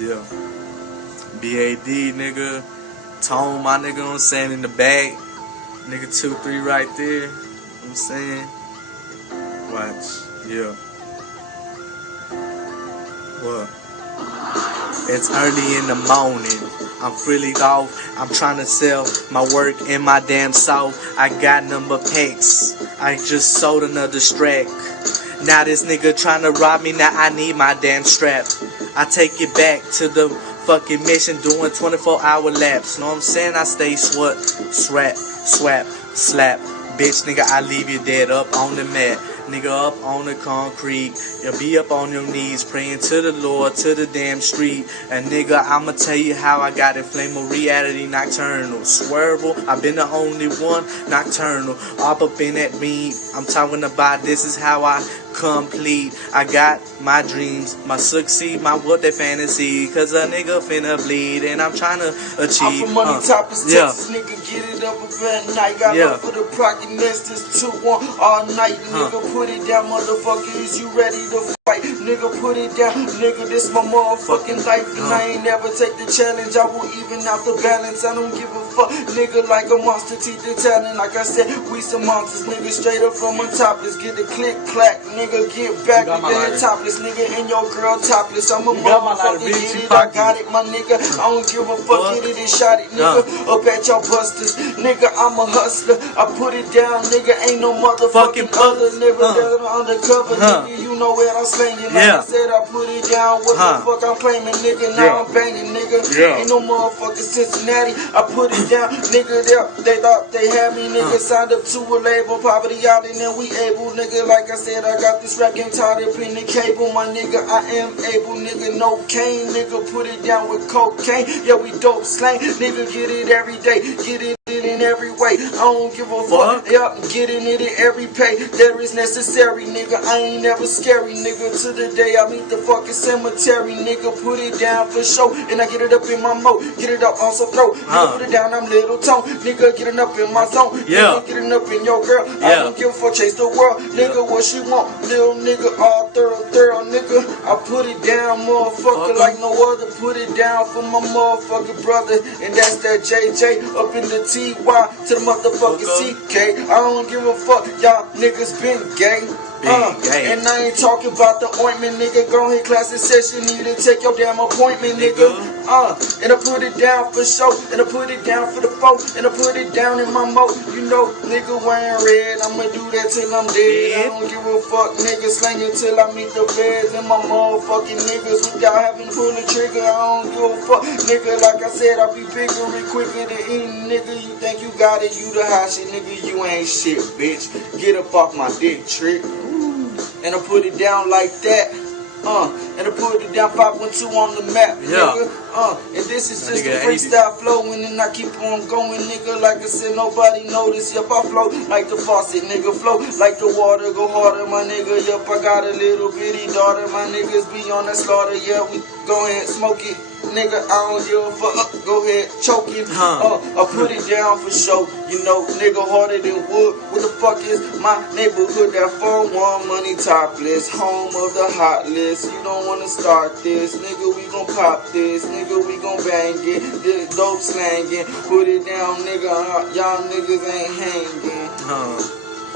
Yeah. BAD, nigga. Tone, my nigga, I'm saying, in the back. Nigga 2-3 right there. I'm saying. Watch. Yeah. What? It's early in the morning. I'm freely off. I'm trying to sell my work in my damn soul. I got number packs. I just sold another strap. Now this nigga trying to rob me. Now I need my damn strap. I take it back to the fucking mission, doing 24-hour laps. Know what I'm saying? I stay swap, slap. Bitch, nigga, I leave you dead up on the mat. Nigga, up on the concrete. You'll be up on your knees, praying to the Lord, to the damn street. And nigga, I'ma tell you how I got inflammable reality nocturnal. Swervable, I've been the only one nocturnal. Up in that beam, I'm talking about this is how I complete. I got my dreams, my succeed, my what that fantasy. Cause a nigga finna bleed and I'm trying to achieve. I'm from money topless, Texas, nigga, get it up at night. Got up for the procket nest, this 2-1 all night. Nigga, put it down, motherfucker, is you ready to fight? Nigga, put it down, nigga, this my motherfucking life. And I ain't never take the challenge, I will even out the balance. I don't give a fuck, nigga, like a monster, teeth and talent. Like I said, we some monsters, nigga, straight up from a topless. Get the click, clack, nigga, get back with that topless, nigga, and your girl topless. I'm a motherfucker, get it, I got it, my nigga. I don't give a fuck, get it and shot it, nigga, up at your busters. Nigga, I'm a hustler, I put it down, nigga, ain't no motherfucking other, nigga, that undercover, nigga, you know where I'm slanging. Like I said, I put it down, what the fuck I'm claiming, nigga, now I'm banging, nigga. Ain't no motherfucking Cincinnati, I put it down, nigga, they thought they had me, nigga, signed up to a label, Poverty Island, and we able, nigga, like I said, I got this rap game tied up in the cable, my nigga, I am able, nigga, no cane, nigga, put it down with cocaine, yeah, we dope slang, nigga, get it every day, get it in every way, I don't give a fuck, yup, getting it in every pay, there is necessary, nigga, I ain't never scary, nigga, to the day I meet the fucking cemetery, nigga, put it down for show, and I get it up in my mode, get it up on some throat, nigga, put it down, I'm Little Tone, nigga, get it up in my zone, nigga, get it up in your girl, I don't give a fuck, chase the world, nigga, what she want, little nigga, all thorough, nigga, I put it down, motherfucker, like no other, put it down for my motherfucking brother, and that's that JJ, up in the TY, to the motherfucking CK, I don't give a fuck, y'all niggas been gay. And I ain't talking about the ointment, nigga. Go ahead, class in session, need to take your damn appointment, nigga. And I put it down for show, and I put it down for the folk, and I put it down in my mouth. You know, nigga wearing red, I'ma do that till I'm dead. I don't give a fuck, nigga, slanging till I meet the feds and my motherfucking niggas without having to pull the trigger. I don't give a fuck, nigga. Like I said, I be bigger and quicker than any nigga. You think you got it, you the hot shit, nigga. You ain't shit, bitch. Get up off my dick, trick. And I put it down like that, and I put it down 512 on the map, nigga, and this is just a freestyle flowing, and I keep on going, nigga, like I said, nobody notice, yep, I flow like the faucet, nigga, flow like the water, go harder, my nigga, yep, I got a little bitty daughter, my niggas be on that slaughter, yeah, we go ahead, smoke it. Nigga, I don't give a fuck, go ahead, choke it, I put it down for show, you know, nigga harder than wood, what the fuck is my neighborhood, that 4-1 money topless, home of the hot list, you don't wanna start this, nigga, we gon' pop this, nigga, we gon' bang it, this dope slanging, put it down, nigga, y'all niggas ain't hanging,